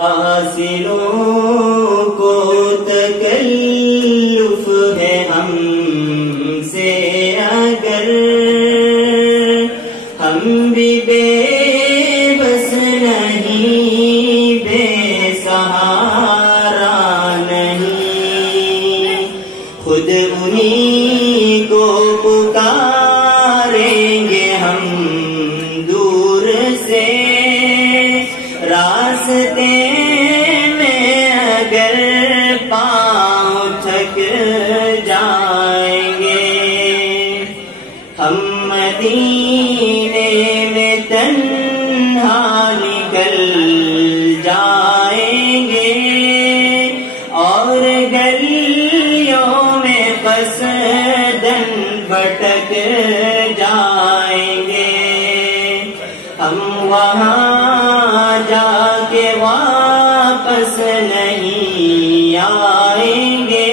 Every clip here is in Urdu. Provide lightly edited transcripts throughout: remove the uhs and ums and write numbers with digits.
حاصلوں کو تکلف ہے ہم سے اگر ہم بھی بے بس نہیں، بے سہارا نہیں، خود انہی کو پکاریں گے ہم دور سے راستے میں اگر پاؤں تھک جائیں گے، ہم مدینے میں تنہا نکل جائیں گے اور گلیوں میں قصداً بھٹک جائیں گے، ہم وہاں جا کے واپس نہیں آئیں گے،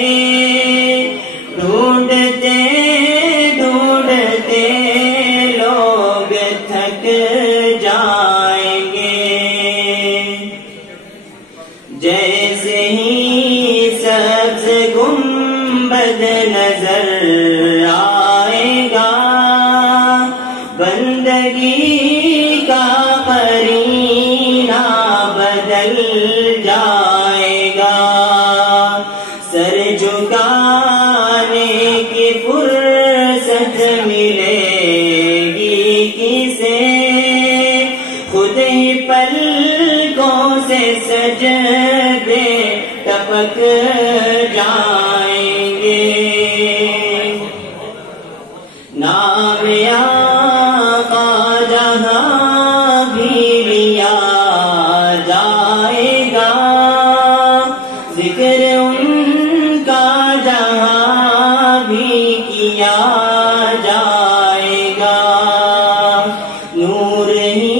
ڈھونڈتے ڈھونڈتے لوگ تھک جائیں گے، جیسے ہی سبز گنبد نظر آئے گا، بندگی کا قرینہ بدل جائے گا، سر جھکانے کی فرصت ملے گی کسے، خود ہی پلکوں سے سجدے ٹپک جائیں گے، نام آقا جہاں بھی لیا جائے گا، ذکر ان کا جہاں بھی کیا جائے گا، نور ہی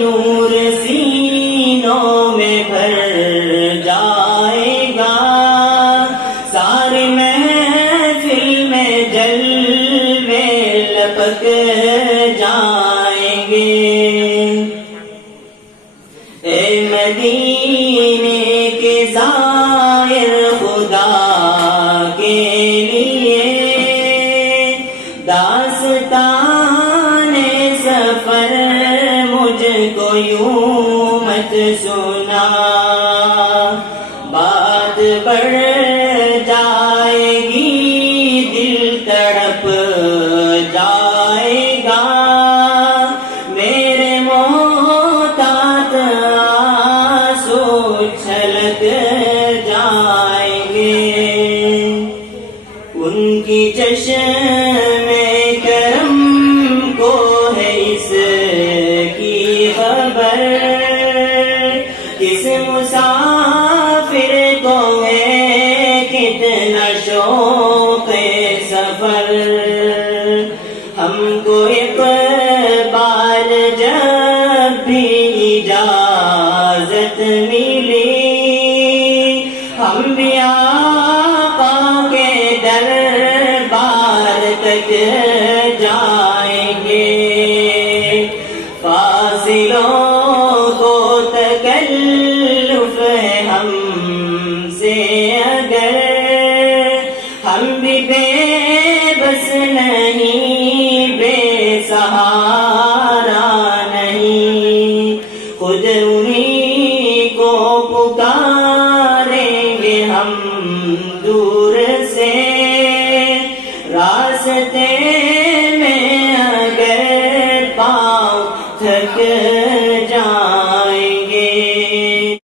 نور سینوں میں بھر جائے گا، ساری محفل میں جلوے لپک جائیں گے، اے مدینے کے زائر خدا کے لیے داستان سفر مجھ کو یوں مت سنا، بات بڑھ جائے گی دل تڑپ جائے گا، میرے محتاط آنسو چھلک جائیں گے، ان کی چشم کرم کو ہے اس کی خبر، کس مسافر کو ہے کتنا شوق سفر، ہم کو اقبال جب بھی اجازت ملی، ہم بھی آقا کے دربار تک جائیں گے، فاصلوں کو تکلف ہے ہم سے اگر ہم بھی بے بس نہیں، بے سہارا نہیں، خود انہی کو پکاریں گے ہم دور سے راستے میں اگر پاؤں تھک